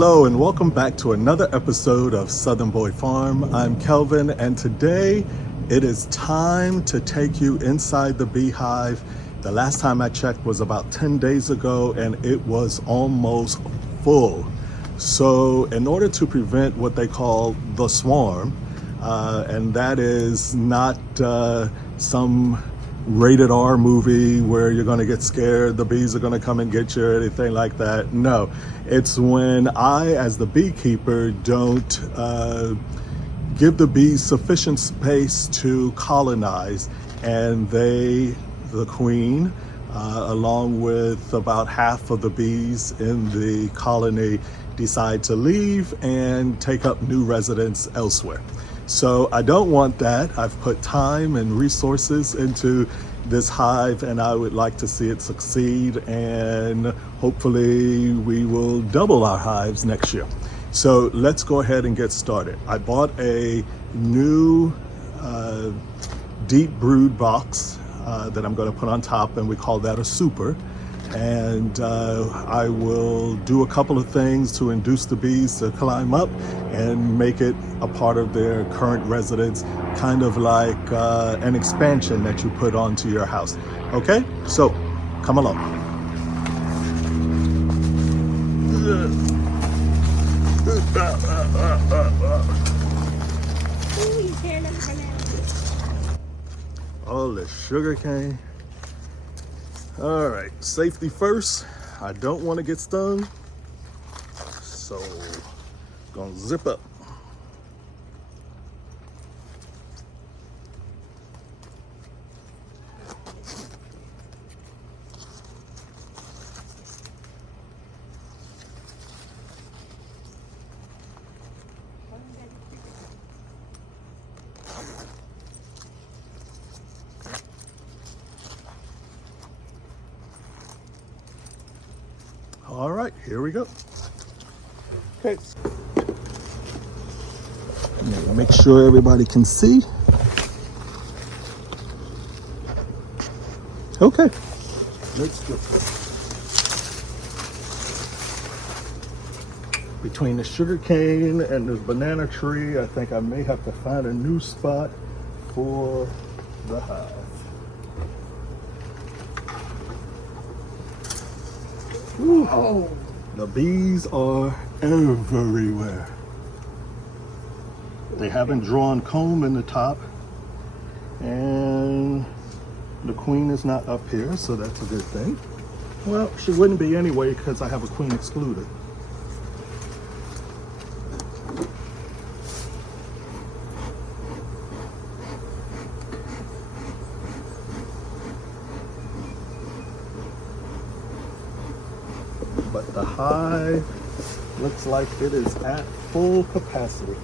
Hello and welcome back to another episode of Southern Boy Farm. I'm Kelvin, and today it is time to take you inside the beehive. The last time I checked was about 10 days ago and it was almost full. So in order to prevent what they call the swarm, and that is not some rated R movie where you're going to get scared, the bees are going to come and get you or anything like that. No, it's when I, as the beekeeper, don't give the bees sufficient space to colonize, and the queen, along with about half of the bees in the colony, decide to leave and take up new residence elsewhere. So I don't want that. I've put time and resources into this hive and I would like to see it succeed, and hopefully we will double our hives next year. So let's go ahead and get started. I bought a new deep brood box that I'm going to put on top, and we call that a super. And I will do a couple of things to induce the bees to climb up and make it a part of their current residence, kind of like an expansion that you put onto your house. Okay, so come along. All the sugar cane. All right, safety first. I don't want to get stung, so gonna zip up. All right, here we go. Okay. Make sure everybody can see. Okay, let's go. Between the sugar cane and the banana tree, I think I may have to find a new spot for the hive. Ooh, oh, the bees are everywhere. They haven't drawn comb in the top, and the queen is not up here, so that's a good thing. Well, she wouldn't be anyway because I have a queen excluded. But the hive looks like it is at full capacity.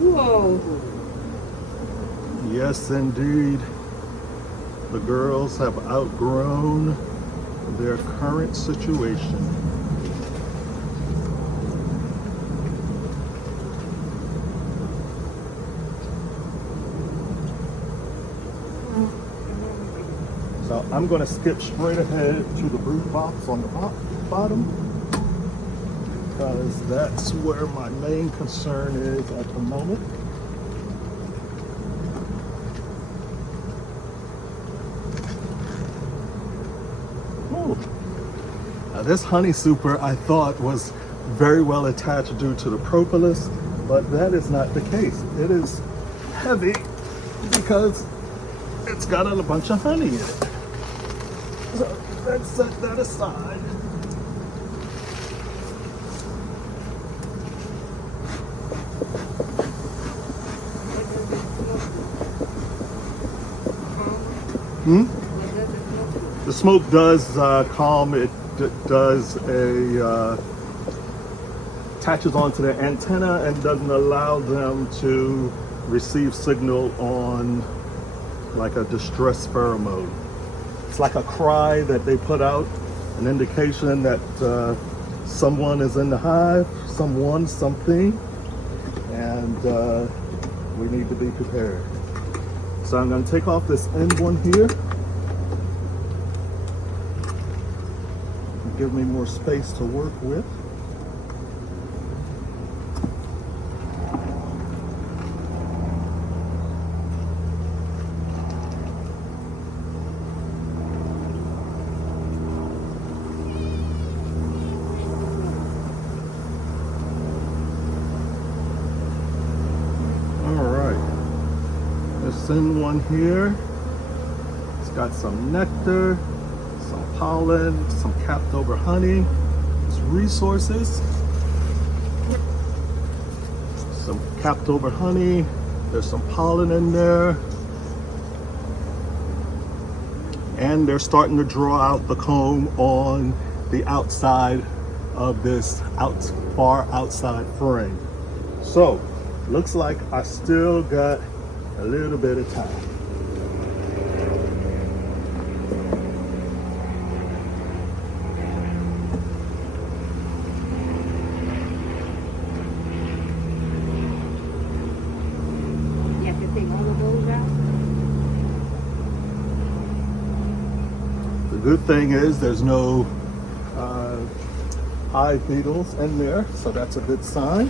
Whoa. Yes, indeed. The girls have outgrown their current situation. So I'm going to skip straight ahead to the brood box on the bottom, because that's where my main concern is at the moment. Ooh. Now this honey super I thought was very well attached due to the propolis, but that is not the case. It is heavy because it's got a bunch of honey in it. So let's set that aside. The smoke does calm. It does attaches onto the antenna and doesn't allow them to receive signal on like a distress pheromone. It's like a cry that they put out, an indication that someone is in the hive, someone, something, and we need to be prepared. So I'm going to take off this end one here. Give me more space to work with. Thin one here. It's got some nectar, some pollen, some capped over honey. It's resources. Some capped over honey. There's some pollen in there. And they're starting to draw out the comb on the outside of this far outside frame. So, looks like I still got a little bit of time. You have to take all of those out? The good thing is there's no hive beetles in there, so that's a good sign.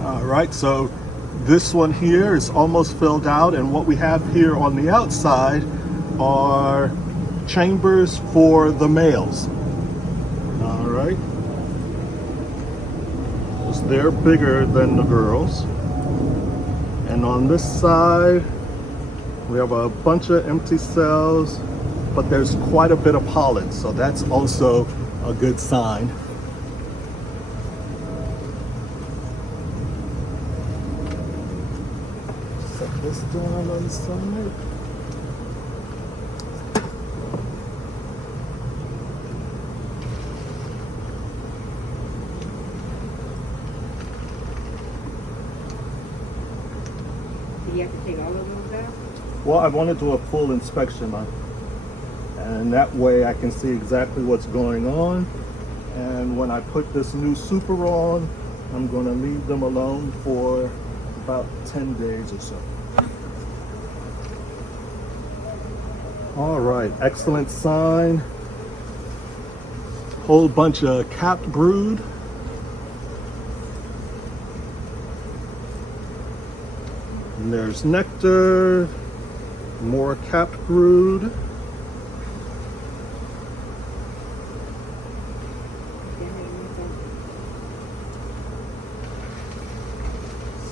All right, so this one here is almost filled out, and what we have here on the outside are chambers for the males. All right, so they're bigger than the girls. And on this side, we have a bunch of empty cells, but there's quite a bit of pollen, so that's also a good sign. Set this down on the side. Do you have to take all of those out? Well, I want to do a full inspection on, and that way I can see exactly what's going on. And when I put this new super on, I'm going to leave them alone for about 10 days or so. All right, excellent sign. Whole bunch of capped brood. And there's nectar, more capped brood.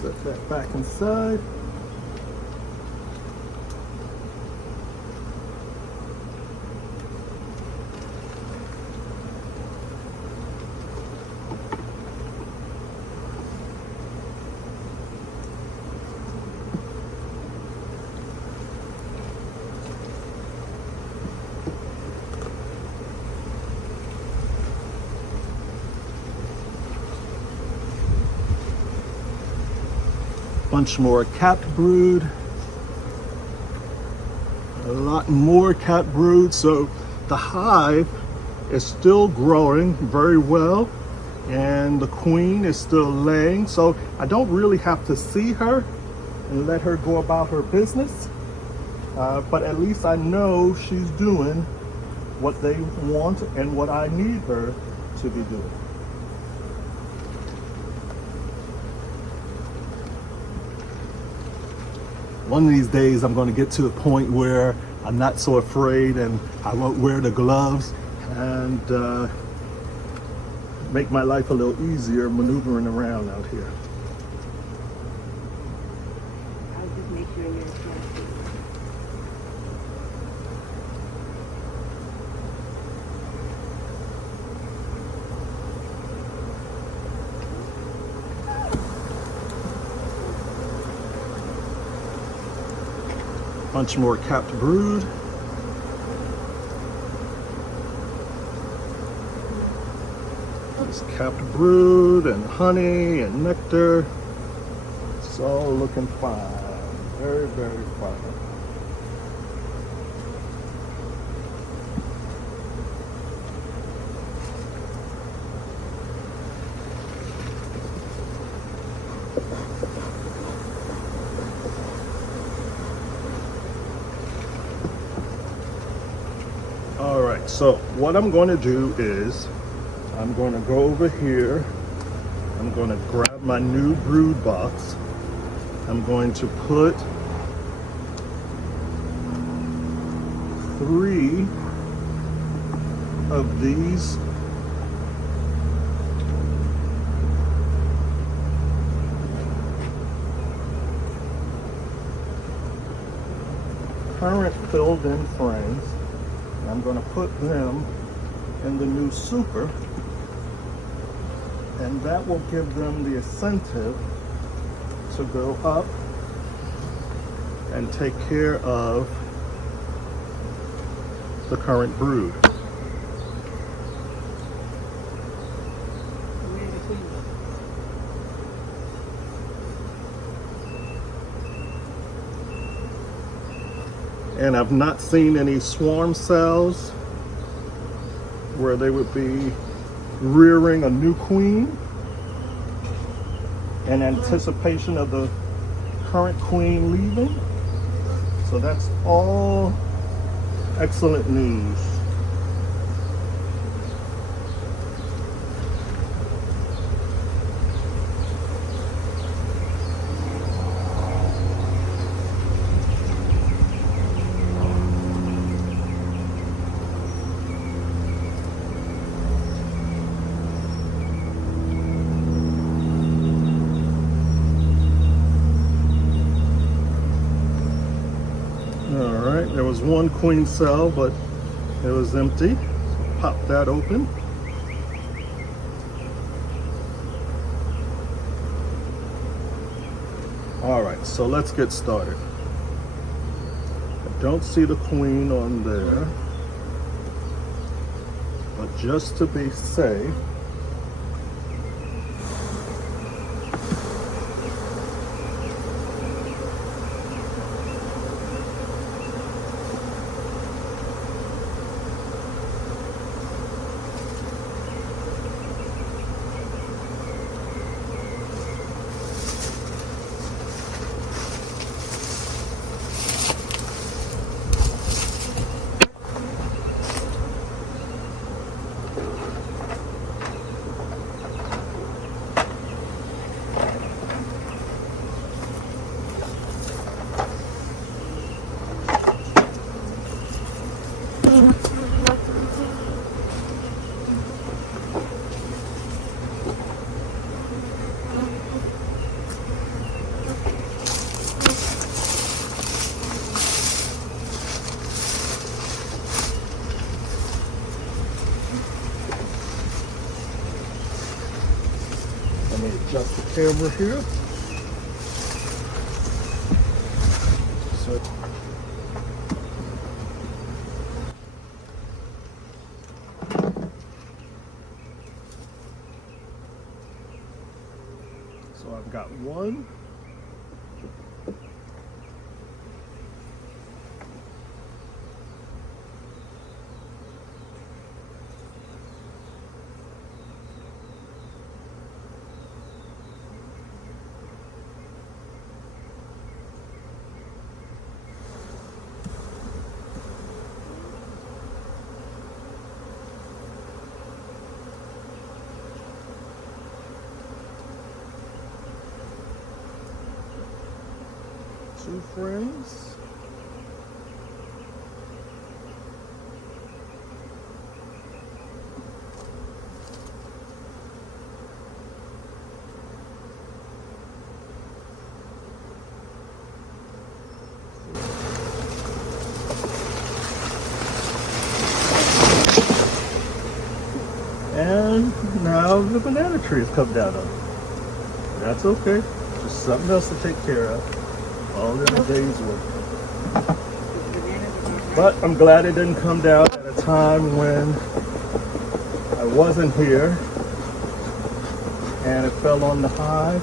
Set that back inside. Bunch more capped brood, a lot more capped brood. So the hive is still growing very well, and the queen is still laying. So I don't really have to see her and let her go about her business, but at least I know she's doing what they want and what I need her to be doing. One of these days, I'm going to get to a point where I'm not so afraid, and I won't wear the gloves, and make my life a little easier maneuvering around out here. I'll just make sure you're safe. Bunch more capped brood. There's capped brood and honey and nectar. It's all looking fine. Very, very fine. All right, so what I'm going to do is I'm going to go over here. I'm going to grab my new brood box. I'm going to put 3 of these current filled in frames. I'm going to put them in the new super, and that will give them the incentive to go up and take care of the current brood. And I've not seen any swarm cells where they would be rearing a new queen in anticipation of the current queen leaving. So that's all excellent news. There was one queen cell, but it was empty. So pop that open. All right, so let's get started. I don't see the queen on there, but just to be safe, let me adjust the camera here. So I've got one. Two frames. And now the banana tree has come down on it. That's okay. Just something else to take care of. All in a day's work. But I'm glad it didn't come down at a time when I wasn't here and it fell on the hive.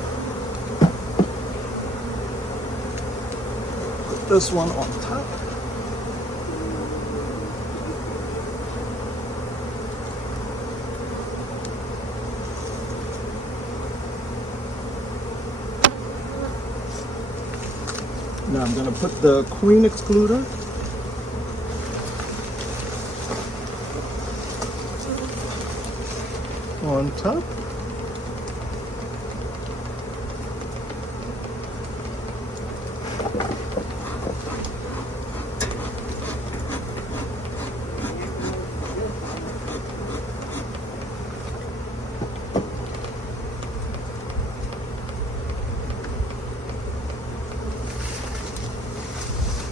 Put this one on top. Now I'm going to put the queen excluder on top.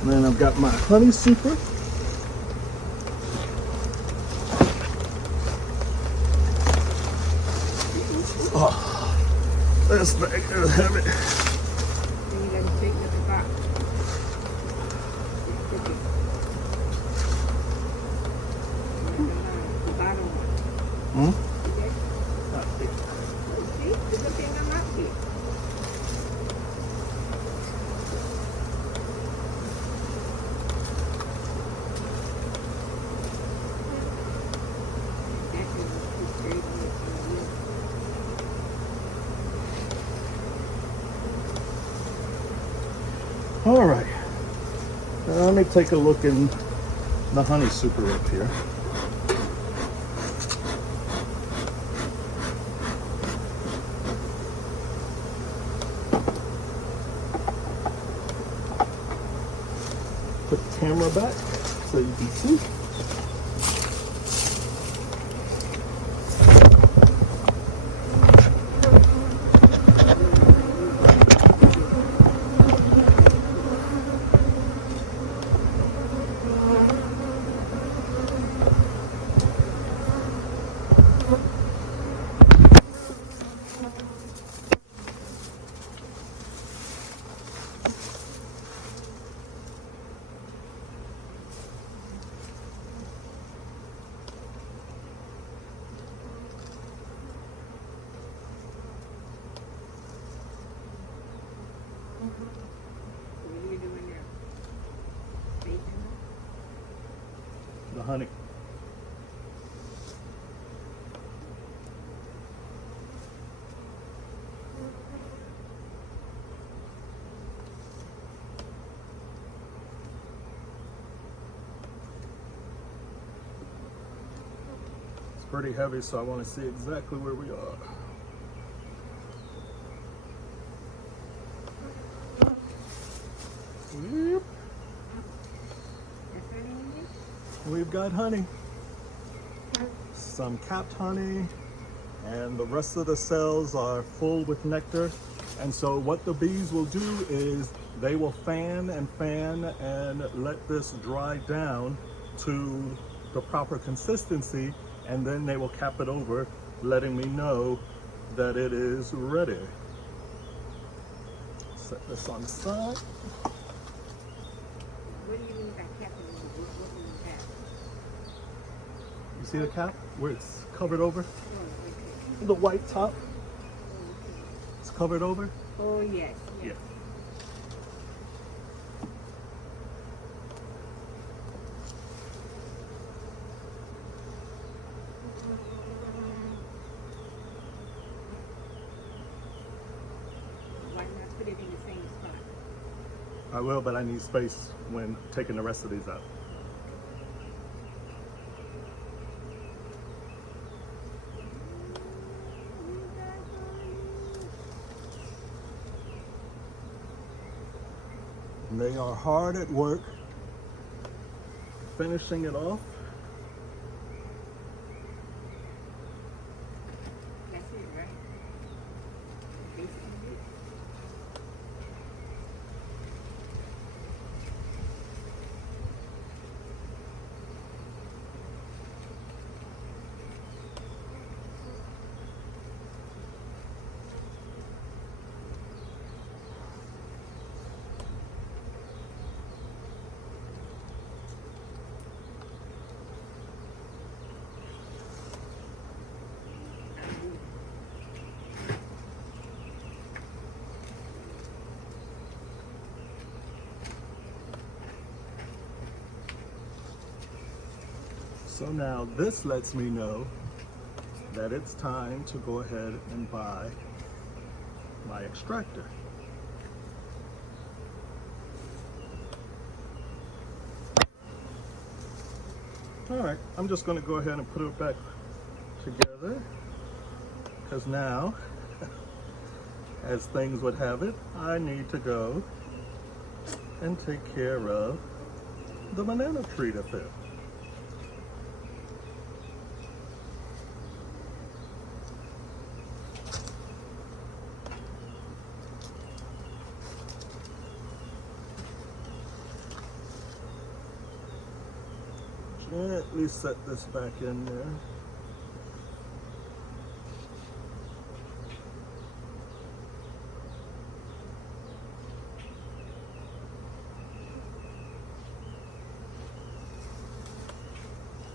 And then I've got my honey super. Oh, this thing is heavy. Then you gotta straighten up the box. It's crooked. The bottom one. Okay? Not big. See? It's a thing I'm not here. All right. Now let me take a look in the honey super up here. Put the camera back so you can see. What are you doing now? Baking? The honey. It's pretty heavy, so I want to see exactly where we are. Yep. That's what you need? We've got honey. Some capped honey, and the rest of the cells are full with nectar. And so what the bees will do is they will fan and let this dry down to the proper consistency, and then they will cap it over, letting me know that it is ready. Set this on the side. What do you mean by capping it? What do you have? You see the cap where it's covered over? Oh, okay. The white top, Oh, okay. it's covered over. Oh, yes. Yeah. Why not put it in the same spot? I will, but I need space when taking the rest of these out. And they are hard at work finishing it off. That's it, right? Basically it. So now this lets me know that it's time to go ahead and buy my extractor. All right, I'm just going to go ahead and put it back together, because now, as things would have it, I need to go and take care of the banana tree to fit. Gently set this back in there.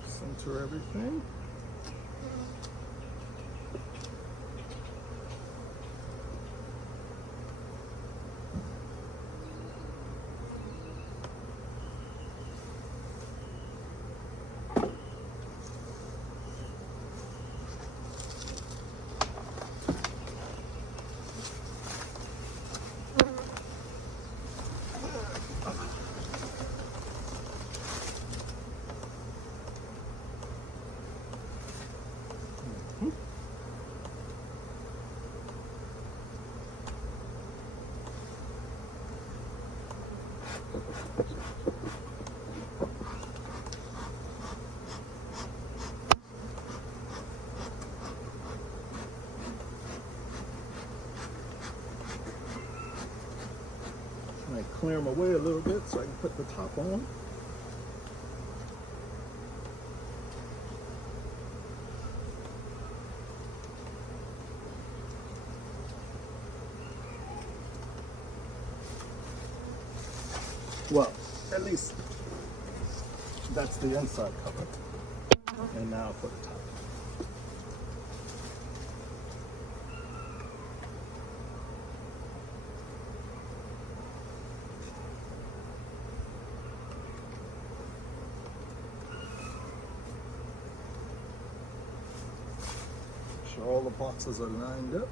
Center everything. I clear them away a little bit so I can put the top on. Well, at least that's the inside cover. And now for the top. Sure all the boxes are lined up.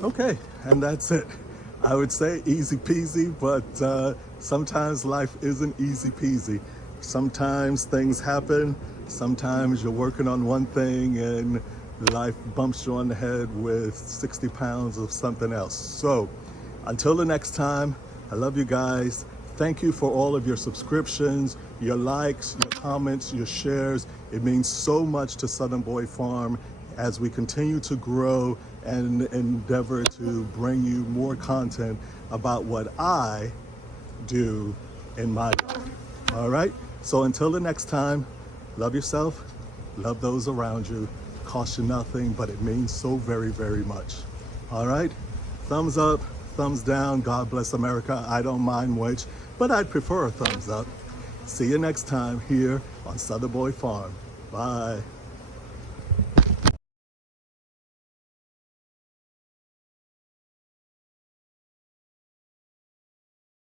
Okay, and that's it. I would say easy peasy, but sometimes life isn't easy peasy. Sometimes things happen. Sometimes you're working on one thing and life bumps you on the head with 60 pounds of something else. So until the next time, I love you guys. Thank you for all of your subscriptions, your likes, your comments, your shares. It means so much to Southern Boy Farm as we continue to grow and endeavor to bring you more content about what I do in my life. All right? So until the next time, love yourself, love those around you. Cost you nothing, but it means so very, very much. All right? Thumbs up, thumbs down. God bless America. I don't mind which, but I'd prefer a thumbs up. See you next time here on Southern Boy Farm. Bye.